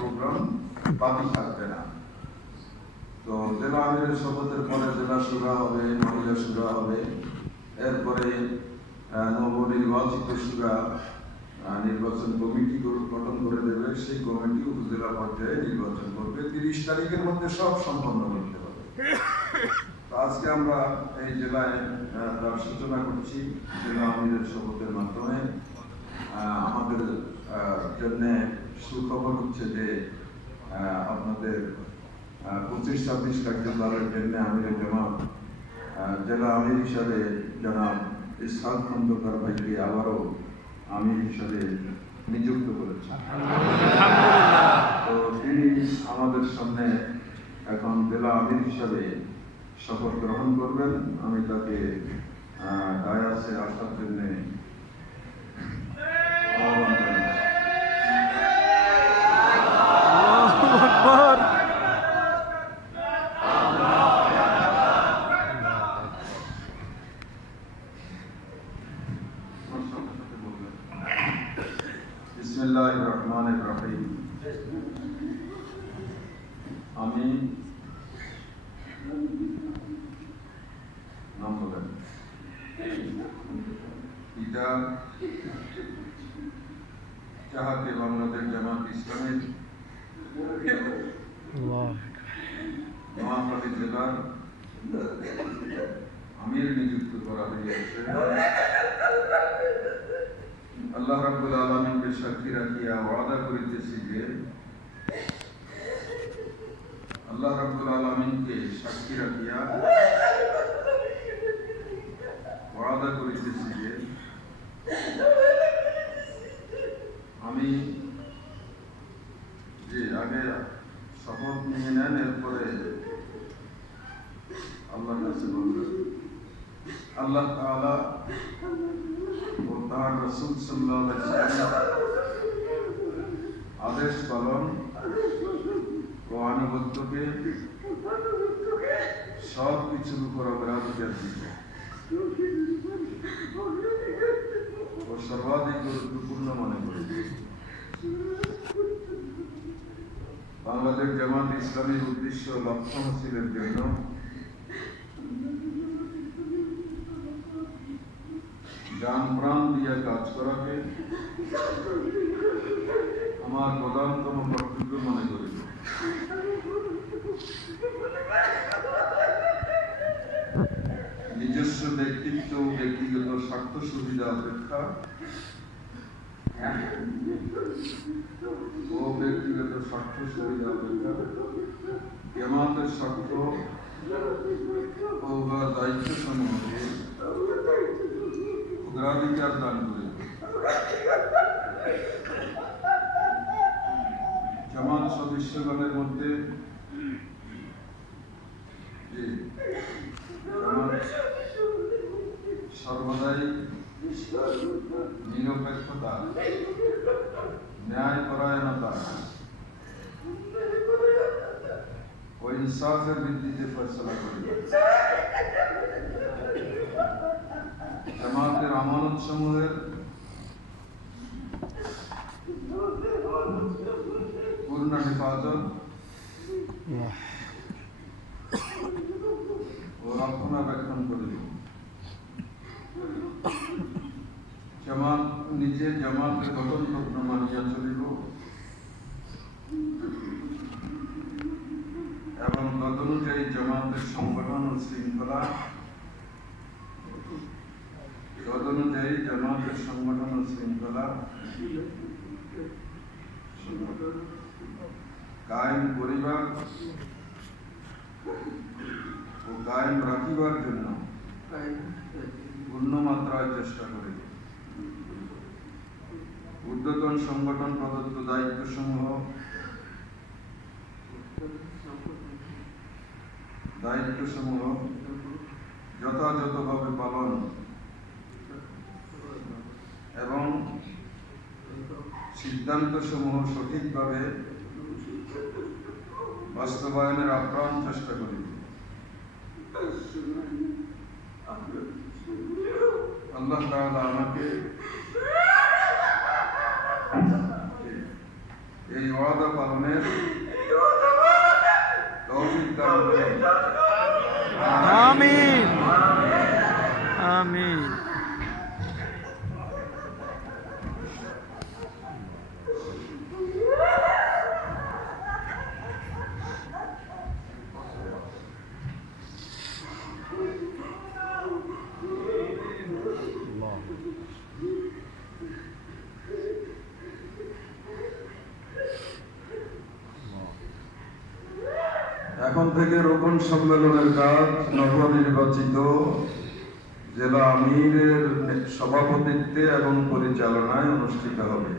Programme বাকি থাকবে না। তো জেলা আমিরের শপথের পরে জেলা সুরা হবে, মহিলা সুরা হবে। এরপরে নবনির্বাচিত সুরা নির্বাচন কমিটি গঠন করে দেবে। সেই কমিটি উপজেলা পর্যায়ে নির্বাচন করবে। তিরিশ তারিখের মধ্যে সব সম্পন্ন করতে হবে। আজকে আমরা এই জেলায় সূচনা করছি জেলা আমিরের শপথের মাধ্যমে। আমাদের জন্য সুখবর হচ্ছে যে আপনাদের পঁচিশ ছাব্বিশ কার্যকালের জন্য আমিরের জামাত জেলা আমির হিসাবে জনাব ইসহাক খন্দকার ভাইকে আবারও আমির হিসাবে নিযুক্ত করেছেন। তো তিনি আমাদের সামনে এখন জেলা আমির হিসাবে শপথ গ্রহণ করবেন। আমি তাকে আহ, ডায়াসে আসার জন্য আমি নাম বলেন পিতা যাহাকে বাংলাদেশ জামাত ইসলামের আল্লাহ। নোয়াখালী জেলার আমির নিযুক্ত করা হইয়াছে আল্লাহ রাব্বুল আলামিনকে সাক্ষী রাখিয়া ওয়াদা করিতেছি যে আল্লাহ রাব্বুল আলামিনকে সাক্ষী রাখিয়া ওয়াদা করিতেছি যে আমি যে আগে শপথ নিয়ে নেন, এরপরে আল্লাহ কাছে আল্লাহ তাআলা ও তার রসুল সাল্লাল্লাহু আলাইহি আদেশ পালন ও আনুগত্যকে সব কিছুর উপর অগ্রাধিকার দিবে ও সর্বাধিক গুরুত্বপূর্ণ মনে করি। বাংলাদেশ জামাত ইসলামীর উদ্দেশ্য লক্ষ্য হাসিলের জন্য যান প্রাণ দিয়ে কাজ করাকে আমার প্রধানতম নিজস্ব ব্যক্তিত্ব ব্যক্তিগত স্বার্থ সুবিধা অপেক্ষা ও ব্যক্তিগত স্বার্থ সুবিধা অপেক্ষা জামাতের স্বার্থ ও বা দায়িত্ব সমূহকে অগ্রাধিকার দান করে জামাত সদস্যগণের মধ্যে যে জামাত সর্বদাই নিরপেক্ষতা ন্যায় পরায়ণতা ও ইনসাফের ভিত্তিতে ফয়সলা করিবে জামাতের আমানত সমূহের হেফাজত আল্লাহ ও রক্ষণাবেক্ষণ করিব জামাত নিজে জামাতের গঠন তত্ত্ব মানিয়া চলিব এবং তদনুযায়ী জামাতের সংগঠন ও শৃঙ্খলা তদনুযায়ী জামাতের সংগঠন ও শৃঙ্খলা কায়েম করিবার ও কায়েম রাখিবার জন্য পূর্ণ মাত্রায় চেষ্টা করিব। ঊর্ধ্বতন সংগঠন প্রদত্ত দায়িত্ব সমূহ দায়িত্ব সমূহ যথাযথভাবে পালন এবং সিদ্ধান্ত সমূহ সঠিকভাবে বাস্তবায়নের আপ্রাণ চেষ্টা করি। আল্লাহ আমাকে এই ওয়াদা পালনের এখন থেকে রোপণ সম্মেলনের কাজ নবনির্বাচিত জেলা আমিরের সভাপতিত্বে এবং পরিচালনায় অনুষ্ঠিত হবে।